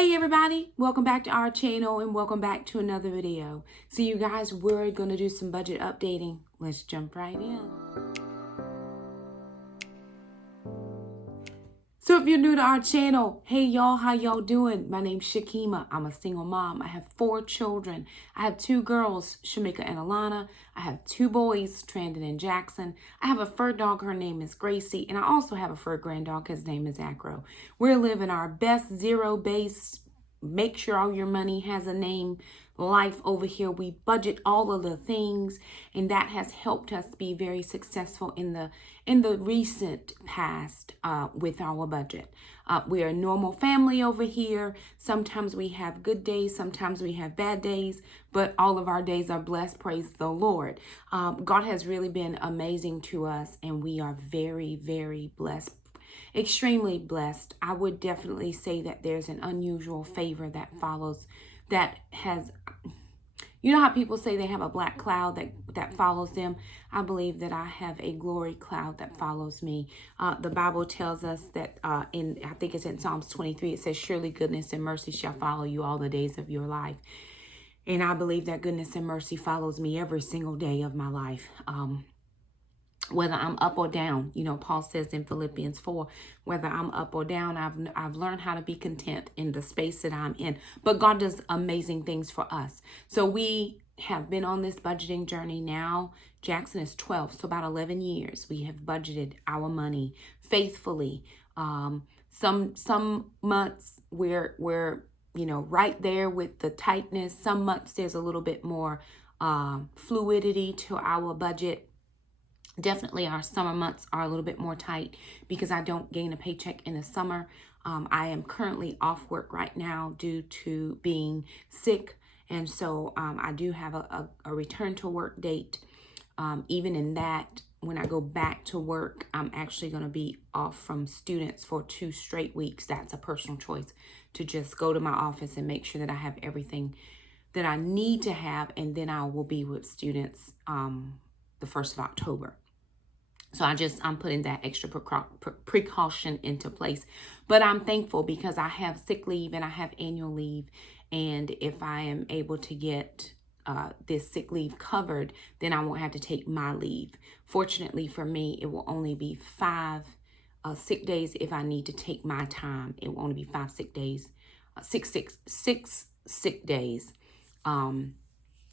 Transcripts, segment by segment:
Hey everybody, welcome back to our channel and welcome back to another video. So you guys, we're going to do some budget updating. Let's jump right in. So if you're new to our channel, hey y'all, how y'all doing? My name's Shakema. I'm a single mom. I have 4 children. I have 2 girls, Shamika and Alana. I have 2 boys, Trandon and Jackson. I have a fur dog, her name is Gracie. And I also have a fur grand dog, his name is Acro. We're living our best zero-based, make sure all your money has a name life over here. We budget all of the things, and that has helped us be very successful in the recent past with our budget. We are a normal family over here. Sometimes we have good days, sometimes we have bad days, but all of our days are blessed, praise the Lord. God has really been amazing to us, and we are very, very blessed. Extremely blessed. I would definitely say that there's an unusual favor that follows, that has, you know how people say they have a black cloud that follows them? I believe that I have a glory cloud that follows me. The Bible tells us that I think it's in Psalms 23, it says, surely goodness and mercy shall follow you all the days of your life. And I believe that goodness and mercy follows me every single day of my life. Whether I'm up or down, you know, Paul says in Philippians 4, whether I'm up or down, I've learned how to be content in the space that I'm in. But God does amazing things for us. So we have been on this budgeting journey now. Jackson is 12, so about 11 years. We have budgeted our money faithfully. Some months we're you know, right there with the tightness. Some months there's a little bit more fluidity to our budget. Definitely our summer months are a little bit more tight because I don't gain a paycheck in the summer. I am currently off work right now due to being sick. And so I do have a return to work date. Even in that, when I go back to work, I'm actually going to be off from students for 2 straight weeks. That's a personal choice to just go to my office and make sure that I have everything that I need to have. And then I will be with students the 1st of October. So I'm putting that extra precaution into place. But I'm thankful because I have sick leave and I have annual leave. And if I am able to get this sick leave covered, then I won't have to take my leave. Fortunately for me, it will only be 5 sick days if I need to take my time. It will only be 5 sick days, 6 sick days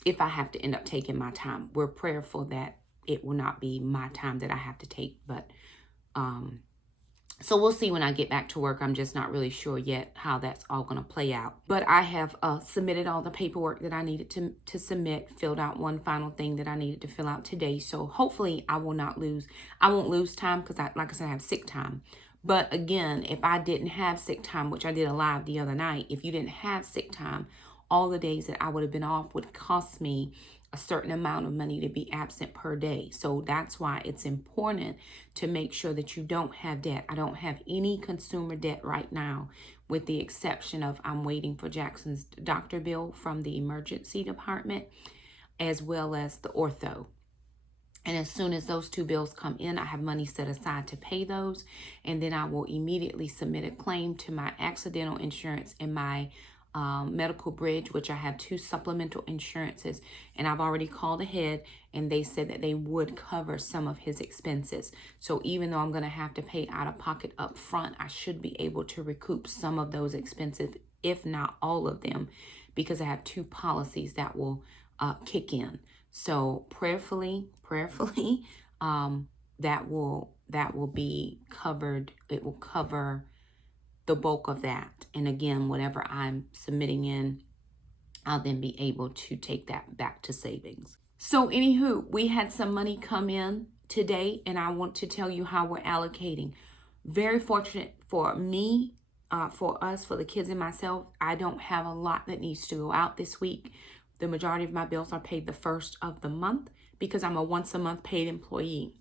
if I have to end up taking my time. We're prayerful that it will not be my time that I have to take, but so we'll see when I get back to work. I'm just not really sure yet how that's all going to play out. But I have submitted all the paperwork that I needed to submit, filled out one final thing that I needed to fill out today. So hopefully I won't lose time because like I said, I have sick time. But again, if I didn't have sick time, which I did a live the other night, if you didn't have sick time, all the days that I would have been off would cost me a certain amount of money to be absent per day. So that's why it's important to make sure that you don't have debt. I don't have any consumer debt right now, with the exception of I'm waiting for Jackson's doctor bill from the emergency department, as well as the ortho. And as soon as those 2 bills come in, I have money set aside to pay those. And then I will immediately submit a claim to my accidental insurance and my medical bridge, which I have 2 supplemental insurances, and I've already called ahead and they said that they would cover some of his expenses. So even though I'm going to have to pay out of pocket up front, I should be able to recoup some of those expenses, if not all of them, because I have 2 policies that will kick in. So prayerfully, that will be covered. It will cover the bulk of that. And again, whatever I'm submitting in, I'll then be able to take that back to savings. So anywho, we had some money come in today, and I want to tell you how we're allocating. Very fortunate for me, for us, for the kids and myself. I don't have a lot that needs to go out this week. The majority of my bills are paid the 1st of the month because I'm a once a month paid employee.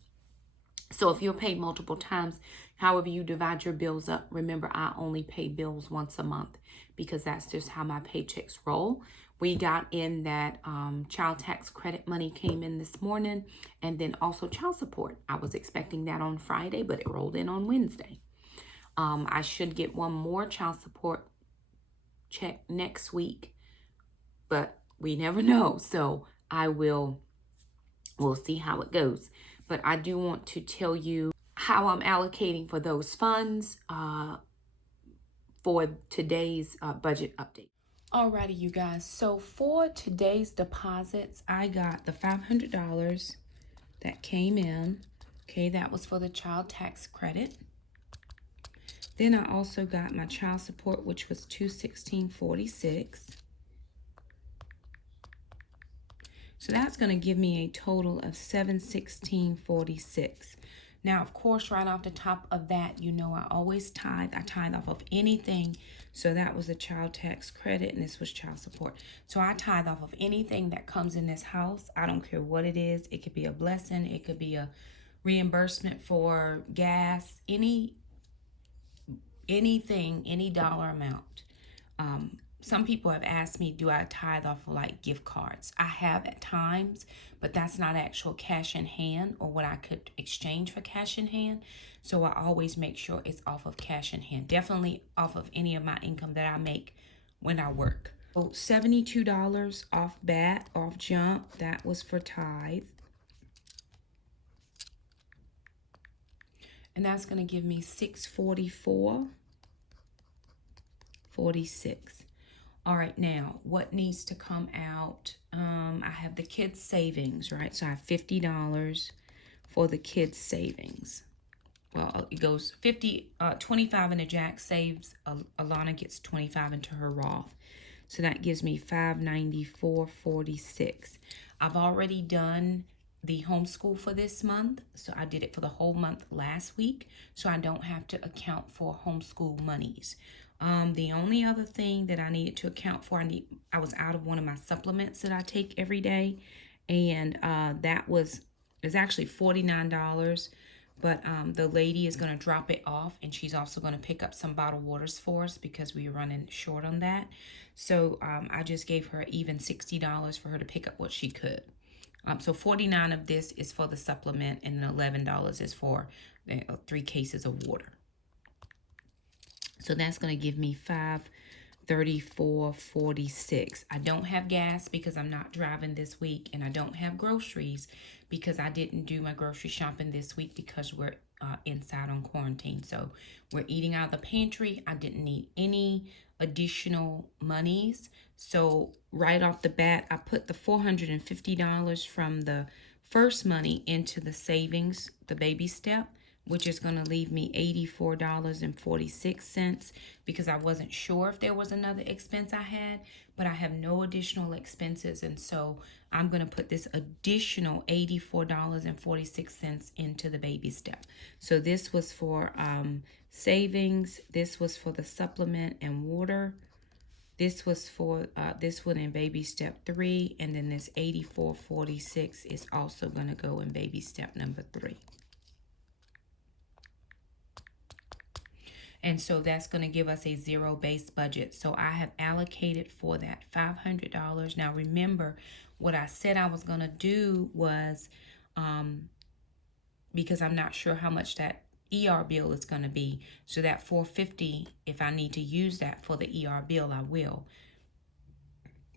So if you're paid multiple times, however you divide your bills up, remember I only pay bills once a month because that's just how my paychecks roll. We got in that child tax credit money came in this morning, and then also child support. I was expecting that on Friday, but it rolled in on Wednesday. I should get one more child support check next week, but we never know. So we'll see how it goes. But I do want to tell you how I'm allocating for those funds for today's budget update. Alrighty, you guys. So for today's deposits, I got the $500 that came in. Okay, that was for the child tax credit. Then I also got my child support, which was $216.46. So that's going to give me a total of $716.46. Now, of course, right off the top of that, you know I always tithe. I tithe off of anything. So that was a child tax credit, and this was child support. So I tithe off of anything that comes in this house. I don't care what it is. It could be a blessing. It could be a reimbursement for gas. Anything, any dollar amount. Some people have asked me, do I tithe off of like gift cards? I have at times, but that's not actual cash in hand or what I could exchange for cash in hand. So I always make sure it's off of cash in hand. Definitely off of any of my income that I make when I work. So $72 off bat, off jump, that was for tithe. And that's going to give me $644.46. All right, now what needs to come out? I have the kids savings, right? So I have $50 for the kids savings. Well, it goes 25 into Jack saves. Alana gets 25 into her Roth. So that gives me $594.46. I've already done the homeschool for this month. So I did it for the whole month last week. So I don't have to account for homeschool monies. The only other thing that I needed to account for, I was out of one of my supplements that I take every day, and that was actually $49, but the lady is going to drop it off, and she's also going to pick up some bottled waters for us because we are running short on that. So I just gave her even $60 for her to pick up what she could. So $49 of this is for the supplement, and then $11 is for 3 cases of water. So that's going to give me $534.46. I don't have gas because I'm not driving this week, and I don't have groceries because I didn't do my grocery shopping this week because we're inside on quarantine. So we're eating out of the pantry. I didn't need any additional monies. So right off the bat, I put the $450 from the first money into the savings, the baby step, which is going to leave me $84.46 because I wasn't sure if there was another expense I had, but I have no additional expenses. And so I'm going to put this additional $84.46 into the baby step. So this was for savings. This was for the supplement and water. This was for this one in baby step 3. And then this $84.46 is also going to go in baby step number 3. And so that's going to give us a zero-based budget. So I have allocated for that $500. Now remember, what I said I was going to do was, because I'm not sure how much that ER bill is going to be. So that $450, if I need to use that for the ER bill, I will.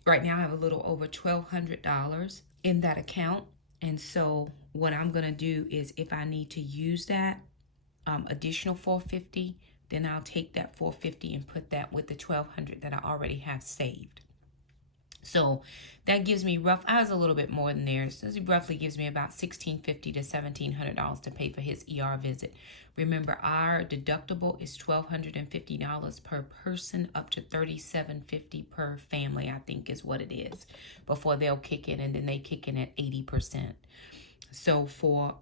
Right now I have a little over $1,200 in that account. And so what I'm going to do is if I need to use that additional $450, then I'll take that $450 and put that with the $1,200 that I already have saved. So that gives me I was a little bit more than theirs. So it roughly gives me about $1,650 to $1,700 to pay for his ER visit. Remember, our deductible is $1,250 per person, up to $3,750 per family, I think is what it is, before they'll kick in, and then they kick in at 80%. So for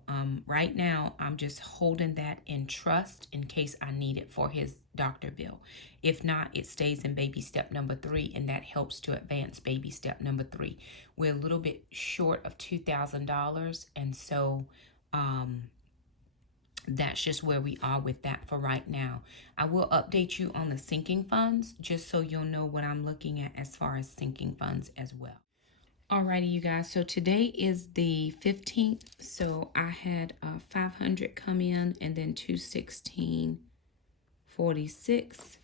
right now, I'm just holding that in trust in case I need it for his doctor bill. If not, it stays in baby step number 3, and that helps to advance baby step number 3. We're a little bit short of $2,000, and so that's just where we are with that for right now. I will update you on the sinking funds just so you'll know what I'm looking at as far as sinking funds as well. Alrighty, you guys, so today is the 15th, so I had 500 come in, and then $216.46,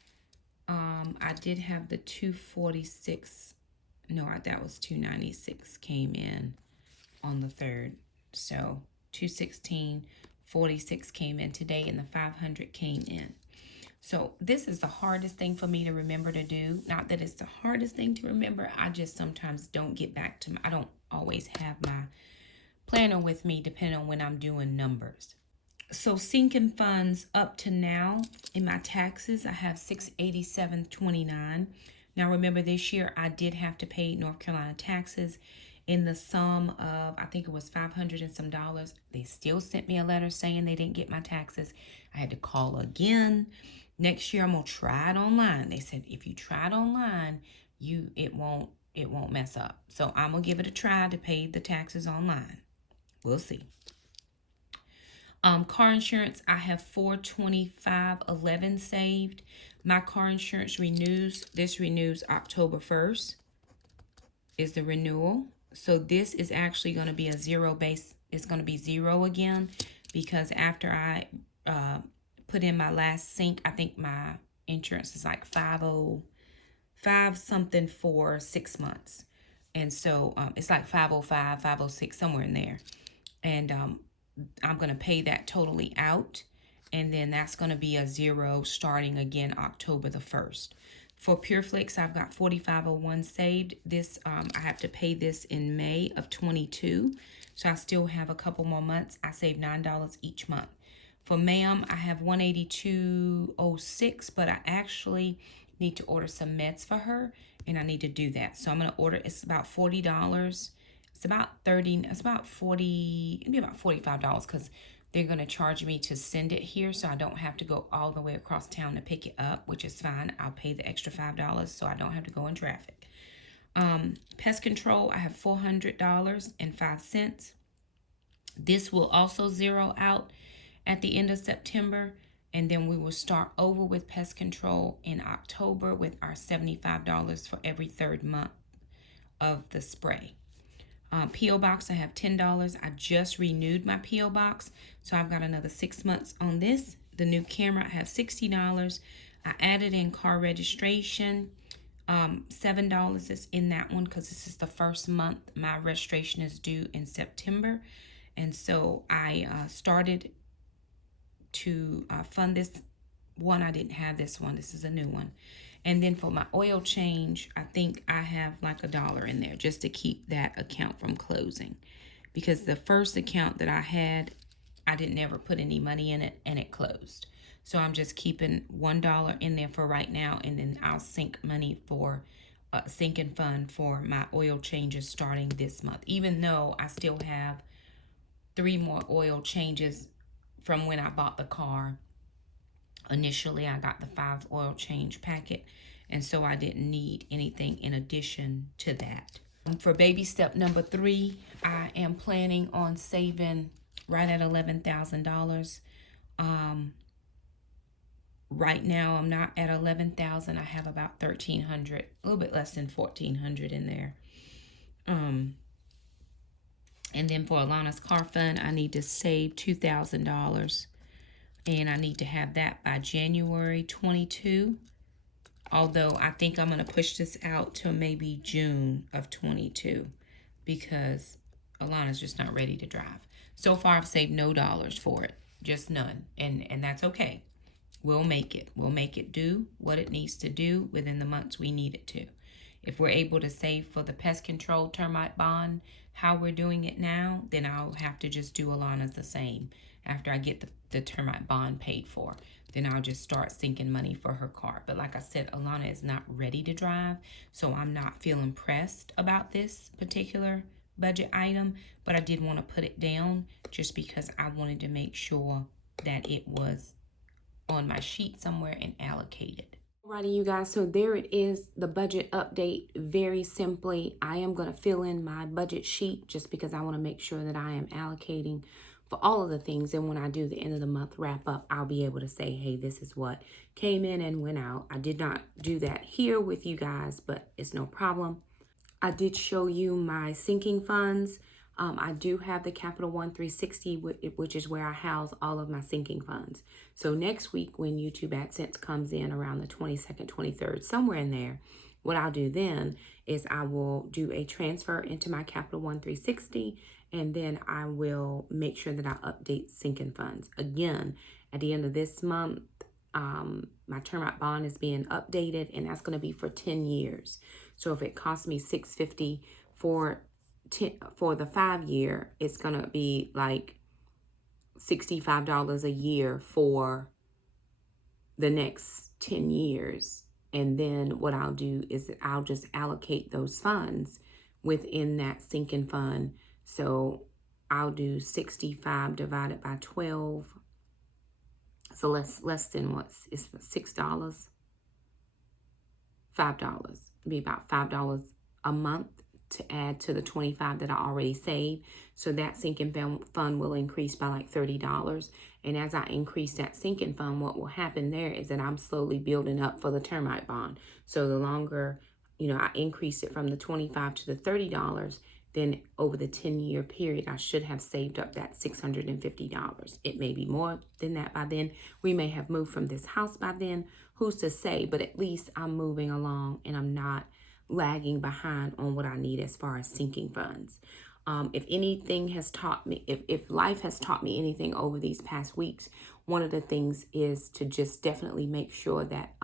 I did have the 246. No, that was 296 came in on the 3rd. So 216.46 came in today, and the 500 came in. So this is the hardest thing for me to remember to do. Not that it's the hardest thing to remember. I just sometimes don't get back to I don't always have my planner with me depending on when I'm doing numbers. So sinking funds up to now in my taxes, I have $687.29. Now remember, this year I did have to pay North Carolina taxes in the sum of, I think it was $500 and some dollars. They still sent me a letter saying they didn't get my taxes. I had to call again. Next year I'm gonna try it online. They said if you try it online, it won't mess up. So I'm gonna give it a try to pay the taxes online. We'll see. Car insurance, I have $425.11 saved. My car insurance renews. This renews October 1st is the renewal. So this is actually going to be a zero base. It's going to be zero again because after I put in my last sync, I think my insurance is like 505 something for 6 months. And so it's like 505, 506, somewhere in there. And I'm going to pay that totally out, and then that's going to be a zero starting again October the 1st. For PureFlix, I've got $45.01 saved. This I have to pay this in May of 22, so I still have a couple more months. I save $9 each month. For MAM, I have $182.06, but I actually need to order some meds for her, and I need to do that. So I'm going to order, it's about $40. It's about 30, it's about 40, it'd be about $45 because they're going to charge me to send it here, so I don't have to go all the way across town to pick it up, which is fine. I'll pay the extra $5 so I don't have to go in traffic. Pest control, I have $400.05. This will also zero out at the end of September, and then we will start over with pest control in October with our $75 for every 3rd month of the spray. P.O. Box, I have $10. I just renewed my P.O. Box, so I've got another 6 months on this. The new camera, I have $60. I added in car registration. $7 is in that one because this is the first month. My registration is due in September, and so I started to fund this one. I didn't have this one. This is a new one. And then for my oil change, I think I have like $1 in there just to keep that account from closing. Because the first account that I had, I didn't ever put any money in it and it closed. So I'm just keeping $1 in there for right now, and then I'll sink money for sinking fund for my oil changes starting this month. Even though I still have 3 more oil changes from when I bought the car. Initially, I got the 5 oil change packet, and so I didn't need anything in addition to that. For baby step number 3, I am planning on saving right at $11,000. Right now, I'm not at $11,000. I have about $1,300, a little bit less than $1,400 in there. And then for Alana's car fund, I need to save $2,000. And I need to have that by January 22. Although I think I'm going to push this out till maybe June of 22 because Alana's just not ready to drive. So far, I've saved no dollars for it. Just none. And that's okay. We'll make it. We'll make it do what it needs to do within the months we need it to. If we're able to save for the pest control termite bond, how we're doing it now, then I'll have to just do Alana's the same. After I get the termite bond paid for, then I'll just start sinking money for her car. But like I said, Alana is not ready to drive, so I'm not feeling pressed about this particular budget item, but I did want to put it down just because I wanted to make sure that it was on my sheet somewhere and allocated. Alrighty, you guys, so there it is, the budget update. Very simply, I am going to fill in my budget sheet just because I want to make sure that I am allocating for all of the things, and when I do the end of the month wrap up, I'll be able to say, hey, this is what came in and went out. I did not do that here with you guys, but it's no problem. I did show you my sinking funds. I do have the Capital One 360, which is where I house all of my sinking funds. So next week when YouTube AdSense comes in around the 22nd, 23rd, somewhere in there, what I'll do then is I will do a transfer into my Capital One 360, and then I will make sure that I update sinking funds. Again, at the end of this month, my termite bond is being updated, and that's going to be for 10 years. So if it costs me $650 for the 5-year, it's going to be like $65 a year for the next 10 years. And then what I'll do is I'll just allocate those funds within that sinking fund. So I'll do 65 divided by 12. So less than what's it's $6, $5. It'd be about $5 a month to add to the 25 that I already saved. So that sinking fund will increase by like $30. And as I increase that sinking fund, what will happen there is that I'm slowly building up for the termite bond. So the longer, I increase it from the 25 to the $30, then over the 10-year period, I should have saved up that $650. It may be more than that by then. We may have moved from this house by then. Who's to say? But at least I'm moving along and I'm not lagging behind on what I need as far as sinking funds. If anything has taught me, if life has taught me anything over these past weeks, one of the things is to just definitely make sure that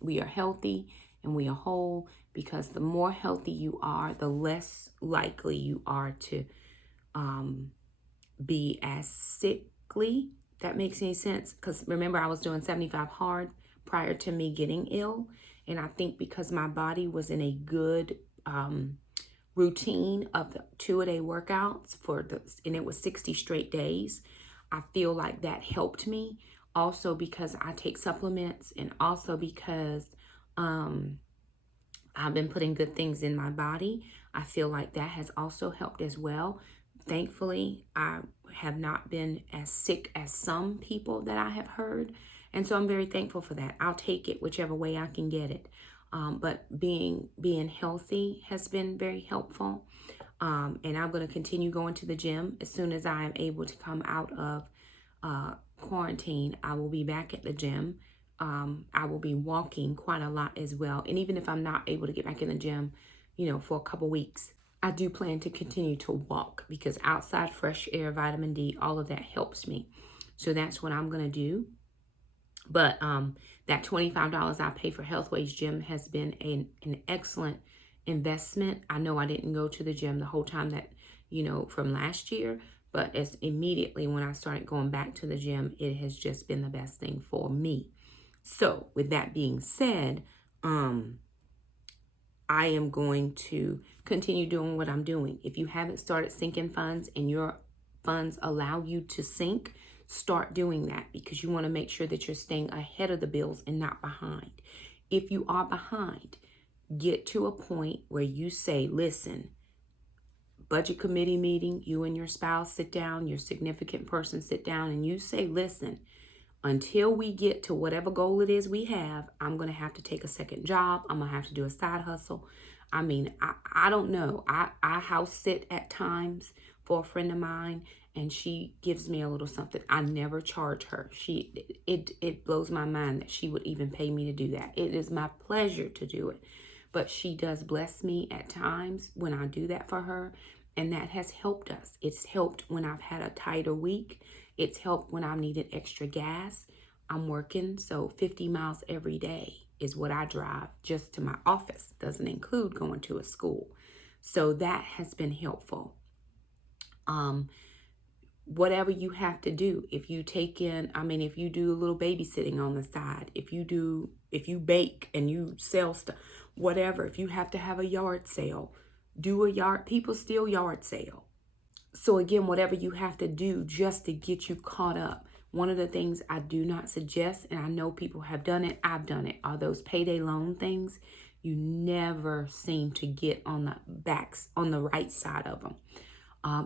we are healthy and we are whole, because the more healthy you are, the less likely you are to be as sickly. That makes any sense? Because remember, I was doing 75 hard prior to me getting ill. And I think because my body was in a good routine of the 2-a-day workouts and it was 60 straight days, I feel like that helped me. Also because I take supplements, and also because I've been putting good things in my body. I feel like that has also helped as well. Thankfully, I have not been as sick as some people that I have heard. And so I'm very thankful for that. I'll take it whichever way I can get it. But being healthy has been very helpful. And I'm going to continue going to the gym. As soon as I am able to come out of quarantine, I will be back at the gym. I will be walking quite a lot as well. And even if I'm not able to get back in the gym, for a couple weeks, I do plan to continue to walk, because outside fresh air, vitamin D, all of that helps me. So that's what I'm going to do. But that $25 I pay for Healthways Gym has been an excellent investment. I know I didn't go to the gym the whole time that, from last year, but as immediately when I started going back to the gym, it has just been the best thing for me. So with that being said, I am going to continue doing what I'm doing. If you haven't started sinking funds and your funds allow you to sink, start doing that, because you want to make sure that you're staying ahead of the bills and not behind. If you are behind, get to a point where you say, listen, budget committee meeting, you and your spouse sit down, your significant person sit down, and you say, listen, until we get to whatever goal it is we have, I'm going to have to take a second job. I'm going to have to do a side hustle. I mean, I don't know. I house sit at times for a friend of mine, and she gives me a little something. I never charge her. It blows my mind that she would even pay me to do that. It is my pleasure to do it. But she does bless me at times when I do that for her, and that has helped us. It's helped when I've had a tighter week. It's helped when I've needed extra gas. I'm working, so 50 miles every day is what I drive just to my office. Doesn't include going to a school. So that has been helpful. Whatever you have to do, if you if you do a little babysitting on the side, if you bake and you sell stuff, whatever, if you have to have a yard sale, people still yard sale. So again, whatever you have to do just to get you caught up. One of the things I do not suggest, and I know people have done it, I've done it, are those payday loan things. You never seem to get on the right side of them,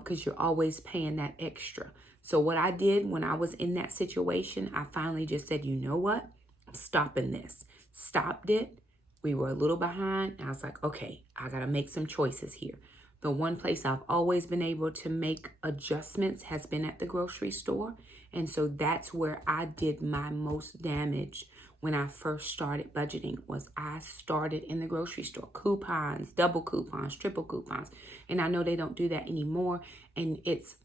because you're always paying that extra. So what I did when I was in that situation, I finally just said, you know what? I'm stopping this. Stopped it. We were a little behind. And I was like, okay, I got to make some choices here. The one place I've always been able to make adjustments has been at the grocery store. And so that's where I did my most damage when I first started budgeting. Was I started in the grocery store. Coupons, double coupons, triple coupons. And I know they don't do that anymore. And it's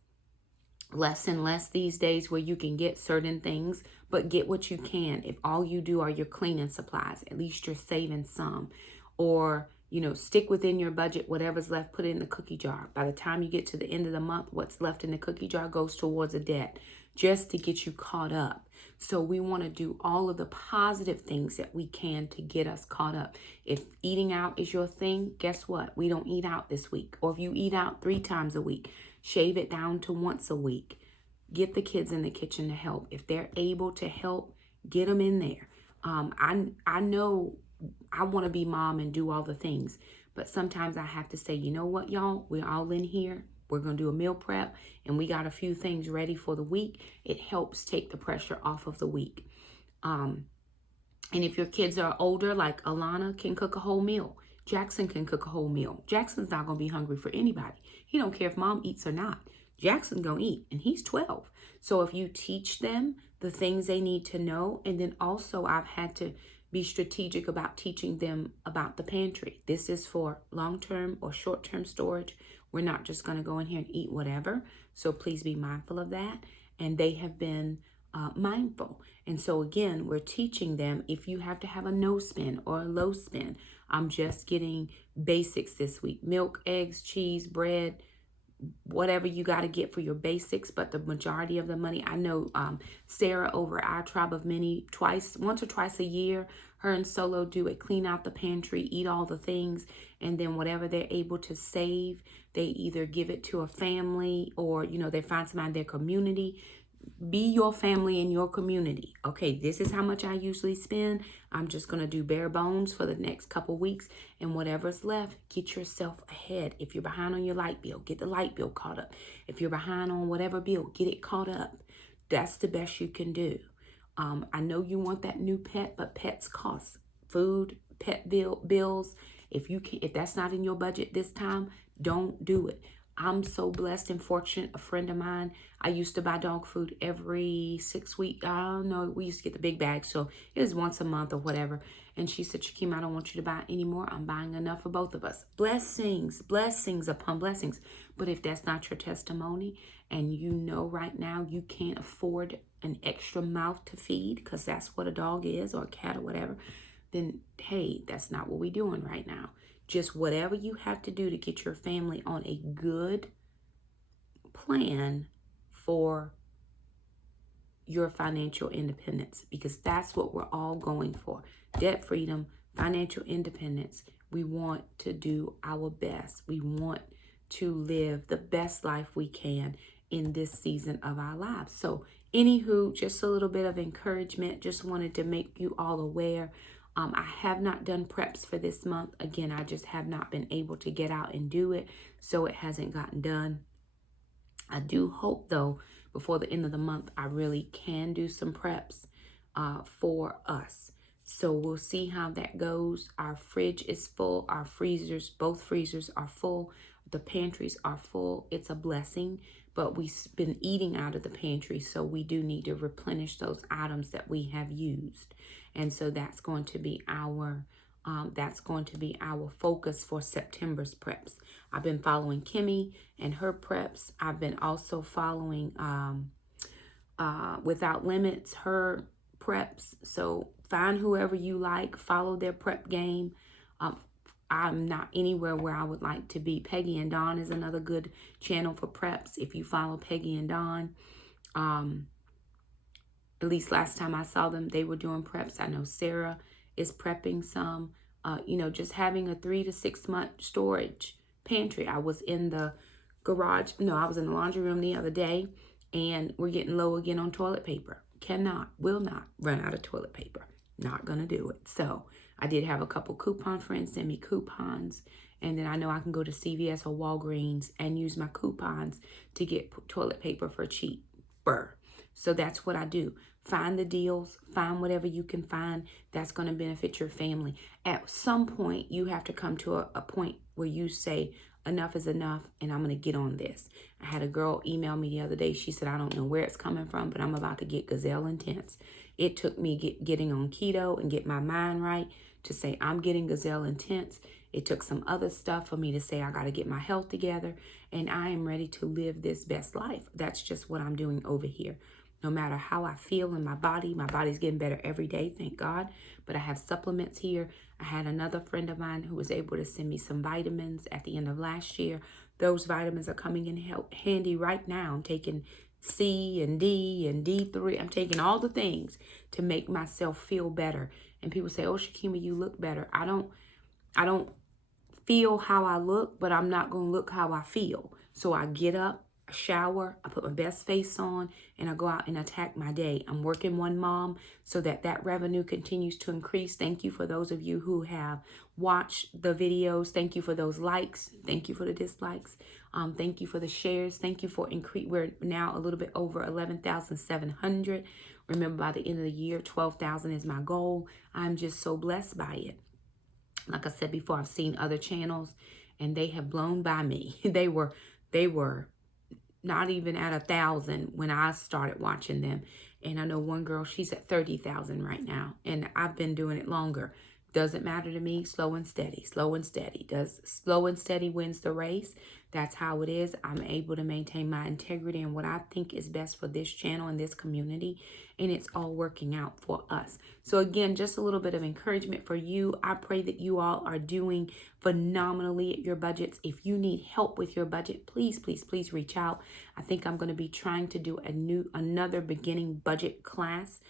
less and less these days where you can get certain things, but get what you can. If all you do are your cleaning supplies, at least you're saving some. Or, you know, stick within your budget. Whatever's left, put it in the cookie jar. By the time you get to the end of the month, what's left in the cookie jar goes towards a debt, just to get you caught up. So we want to do all of the positive things that we can to get us caught up. If eating out is your thing, guess what? We don't eat out this week. Or if you eat out 3 times a week, shave it down to once a week. Get the kids in the kitchen to help. If they're able to help, get them in there. I know I want to be mom and do all the things, but sometimes I have to say, you know what, y'all? We're all in here. We're going to do a meal prep, and we got a few things ready for the week. It helps take the pressure off of the week. And if your kids are older, like Alana can cook a whole meal. Jackson can cook a whole meal. Jackson's not going to be hungry for anybody. He don't care if mom eats or not. Jackson's going to eat, and he's 12. So if you teach them the things they need to know, and then also I've had to be strategic about teaching them about the pantry. This is for long-term or short-term storage. We're not just going to go in here and eat whatever. So please be mindful of that. And they have been mindful. And so again, we're teaching them if you have to have a no spend or a low spend. I'm just getting basics this week. Milk, eggs, cheese, bread, whatever you got to get for your basics. But the majority of the money, I know Sarah over our Tribe of Many, once or twice a year, her and Solo do it, clean out the pantry, eat all the things, and then whatever they're able to save, they either give it to a family or, you know, they find somebody in their community. Be your family in your community. Okay, this is how much I usually spend. I'm just going to do bare bones for the next couple weeks, and whatever's left, get yourself ahead. If you're behind on your light bill, get the light bill caught up. If you're behind on whatever bill, get it caught up. That's the best you can do. I know you want that new pet, but pets cost. Food, pet bills. If that's not in your budget this time, don't do it. I'm so blessed and fortunate. A friend of mine, I used to buy dog food every 6 weeks. I don't know. We used to get the big bag, so it was once a month or whatever. And she said, Shakema, I don't want you to buy anymore. I'm buying enough for both of us. Blessings, blessings upon blessings. But if that's not your testimony, and you know right now you can't afford an extra mouth to feed, because that's what a dog is, or a cat or whatever, then hey, that's not what we're doing right now. Just whatever you have to do to get your family on a good plan for your financial independence, because that's what we're all going for. Debt freedom, financial independence. We want to do our best. We want to live the best life we can in this season of our lives. So anywho, just a little bit of encouragement. Just wanted to make you all aware. I have not done preps for this month. Again, I just have not been able to get out and do it, so it hasn't gotten done. I do hope, though, before the end of the month, I really can do some preps for us. So we'll see how that goes. Our fridge is full. Our freezers, both freezers are full. The pantries are full. It's a blessing, but we've been eating out of the pantry, so we do need to replenish those items that we have used. And so that's going to be our focus for September's preps. I've been following Kimmy and her preps. I've been also following Without Limits, her preps. So find whoever you like, follow their prep game. I'm not anywhere where I would like to be. Peggy and Dawn is another good channel for preps. If you follow Peggy and Dawn, at least last time I saw them, they were doing preps. I know Sarah is prepping some. Just having a 3 to 6 month storage pantry. I was in the garage. No, I was in the laundry room the other day, and we're getting low again on toilet paper. Will not run out of toilet paper. Not going to do it. So I did have a couple coupon friends send me coupons, and then I know I can go to CVS or Walgreens and use my coupons to get toilet paper for cheaper. So that's what I do. Find the deals, find whatever you can find that's going to benefit your family. At some point, you have to come to a point where you say enough is enough, and I'm going to get on this. I had a girl email me the other day. She said, I don't know where it's coming from, but I'm about to get gazelle intense. It took me getting on keto and get my mind right to say I'm getting gazelle intense. It took some other stuff for me to say I got to get my health together, and I am ready to live this best life. That's just what I'm doing over here. No matter how I feel in my body's getting better every day, thank God. But I have supplements here. I had another friend of mine who was able to send me some vitamins at the end of last year. Those vitamins are coming in handy right now. I'm taking C and D and D3. I'm taking all the things to make myself feel better. And people say, oh, Shakema, you look better. I don't feel how I look, but I'm not going to look how I feel. So I get up, I shower, I put my best face on, and I go out and attack my day. I'm working one mom so that revenue continues to increase. Thank you for those of you who have watched the videos. Thank you for those likes. Thank you for the dislikes. Thank you for the shares. Thank you for increase. We're now a little bit over 11,700. Remember, by the end of the year, 12,000 is my goal. I'm just so blessed by it. Like I said before, I've seen other channels and they have blown by me. They were not even at 1,000 when I started watching them. And I know one girl, she's at 30,000 right now. And I've been doing it longer. Doesn't matter to me. Slow and steady, slow and steady. Slow and steady wins the race. That's how it is. I'm able to maintain my integrity and what I think is best for this channel and this community. And it's all working out for us. So again, just a little bit of encouragement for you. I pray that you all are doing phenomenally at your budgets. If you need help with your budget, please, please, please reach out. I think I'm going to be trying to do another beginning budget class.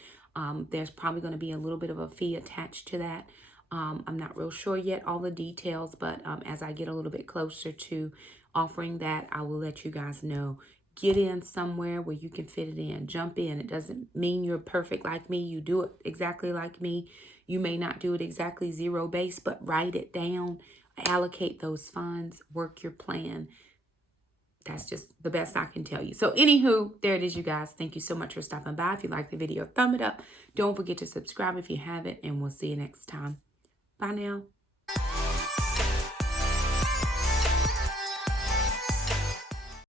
There's probably going to be a little bit of a fee attached to that. I'm not real sure yet all the details, but as I get a little bit closer to offering that, I will let you guys know. Get in somewhere where you can fit it in. Jump in. It doesn't mean you're perfect like me. You do it exactly like me. You may not do it exactly zero base, but write it down. Allocate those funds. Work your plan. That's just the best I can tell you. So anywho, there it is, you guys. Thank you so much for stopping by. If you like the video, thumb it up. Don't forget to subscribe if you haven't, and we'll see you next time. Bye now.